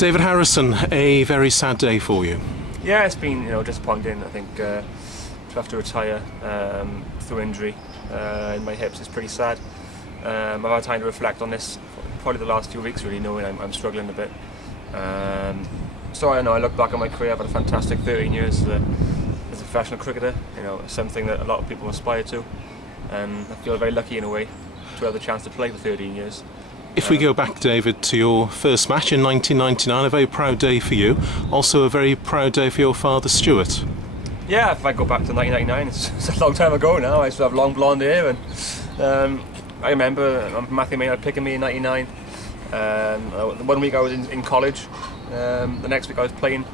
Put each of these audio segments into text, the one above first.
David Harrison, a very sad day for you. Yeah, it's been disappointing. I think to have to retire through injury in my hips is pretty sad. I've had time to reflect on this probably the last few weeks, really, knowing I'm struggling a bit. So I look back on my career. I've had a fantastic 13 years as a professional cricketer. Something that a lot of people aspire to, and I feel very lucky in a way to have the chance to play for 13 years. If we go back, David, to your first match in 1999, a very proud day for you, also a very proud day for your father, Stuart. Yeah, if I go back to 1999, it's a long time ago now. I still have long blonde hair, and I remember Matthew Maynard picking me in '99. One week I was in college, the next week I was playing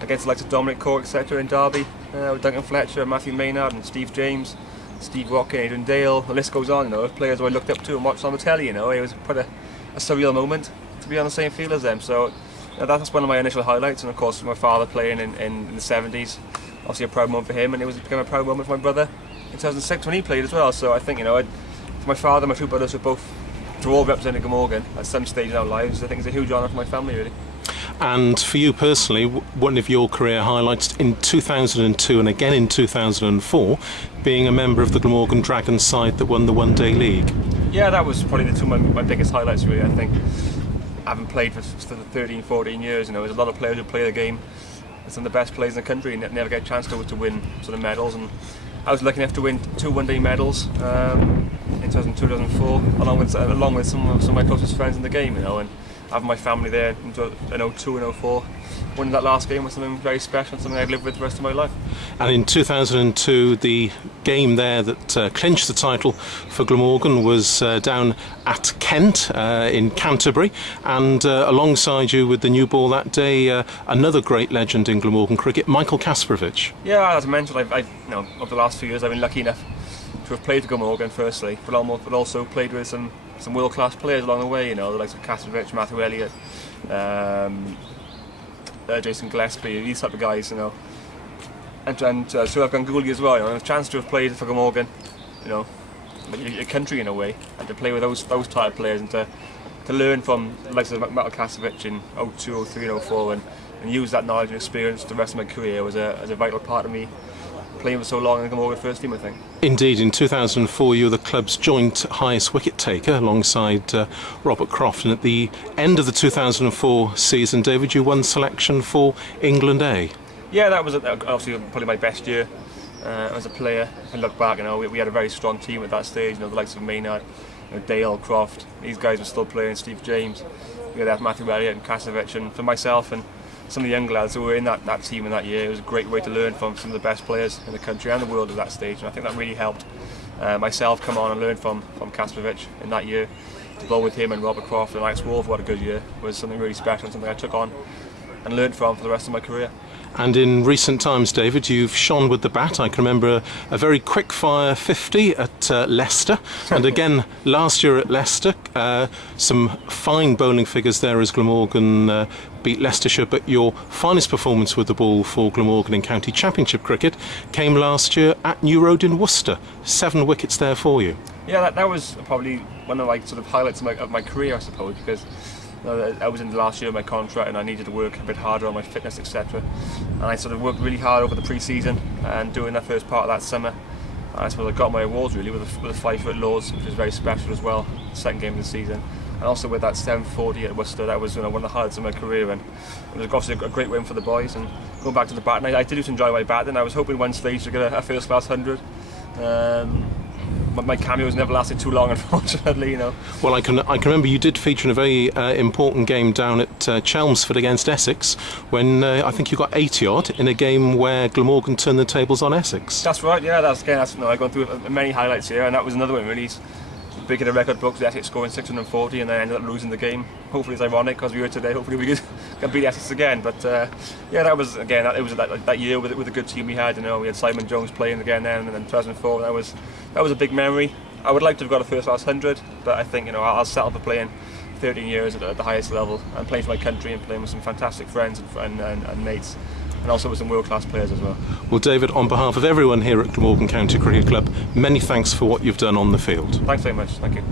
against the likes of Dominic Cork, etc. in Derby, with Duncan Fletcher, Matthew Maynard and Steve James, Steve Rocket, Adrian Dale, the list goes on, players who I looked up to and watched on the telly, it was quite a surreal moment to be on the same field as them. So that's one of my initial highlights, and of course my father playing in the 70s, obviously a proud moment for him, and it became a proud moment for my brother in 2006 when he played as well. So I think, for my father and my two brothers who all represented Glamorgan at some stage in our lives, I think it's a huge honour for my family, really. And for you personally, one of your career highlights in 2002 and again in 2004, being a member of the Glamorgan Dragons side that won the One Day League. Yeah, that was probably the two of my biggest highlights, really. I think I haven't played for 13, 14 years. There's a lot of players who play the game. Some of the best players in the country and never get a chance to win sort of medals. And I was lucky enough to win 2 one-day medals in 2002, 2004, along with some of my closest friends in the game. And having my family there in 2002 and 2004, winning that last game was something very special and something I'd live with the rest of my life. And in 2002, the game there that clinched the title for Glamorgan was down at Kent in Canterbury, and alongside you with the new ball that day, another great legend in Glamorgan cricket, Michael Kasparovich. Yeah, as I mentioned, I've over the last few years I've been lucky enough to have played for Glamorgan firstly, but also played with some world-class players along the way, the likes of Kasparovich, Matthew Elliott, Jason Gillespie, these type of guys, and Sourav Ganguly as well. A chance to have played for Glamorgan, your country in a way, and to play with those type of players, and to learn from the likes of Michael Kasparovich in 02, 03 and 04, and use that knowledge and experience the rest of my career was a vital part of me playing for so long in the Glamorgan first team, I think. Indeed, in 2004 you were the club's joint highest wicket taker alongside Robert Croft, and at the end of the 2004 season, David, you won selection for England A. Yeah, that was obviously probably my best year as a player. If I look back, we had a very strong team at that stage, the likes of Maynard, Dale, Croft, these guys were still playing, Steve James, we had Matthew Elliott and Kasparovich, and for myself and some of the young lads who were in that team in that year, it was a great way to learn from some of the best players in the country and the world at that stage, and I think that really helped myself come on and learn from Kasparovich in that year. To bowl with him and Robert Croft and Alex Wolf, what a good year, was something really special and something I took on and learned from for the rest of my career. And in recent times, David, you've shone with the bat. I can remember a very quick-fire 50 at Leicester, and again last year at Leicester. Some fine bowling figures there as Glamorgan beat Leicestershire, but your finest performance with the ball for Glamorgan in County Championship cricket came last year at New Road in Worcester. 7 wickets there for you. Yeah, that was probably one of my sort of highlights of my career, I suppose, because I was in the last year of my contract and I needed to work a bit harder on my fitness, etc. And I sort of worked really hard over the pre-season and doing that first part of that summer. And I suppose I got my awards really with a 5-foot Lords, which was very special as well, second game of the season. And also with that 740 at Worcester, that was one of the highlights of my career, and it was obviously a great win for the boys. And going back to the batting, I did just enjoy my batting. I was hoping one stage to get a first class 100. My cameos never lasted too long, unfortunately. Well, I can remember you did feature in a very important game down at Chelmsford against Essex, when I think you got 80 odd in a game where Glamorgan turned the tables on Essex. That's right. Yeah, I've gone through many highlights here, and that was another one really. Big in the record books, Essex scoring 640 and then ended up losing the game. Hopefully it's ironic because we were today. Hopefully we can beat Essex again. But yeah, that was again. It was that year with a good team we had. We had Simon Jones playing again then, and then 2004. That was a big memory. I would like to have got a first class 100, but I think I'll settle for playing 13 years at the highest level and playing for my country and playing with some fantastic friends and mates, and also with some world-class players as well. Well, David, on behalf of everyone here at Glamorgan County Cricket Club, many thanks for what you've done on the field. Thanks very much. Thank you.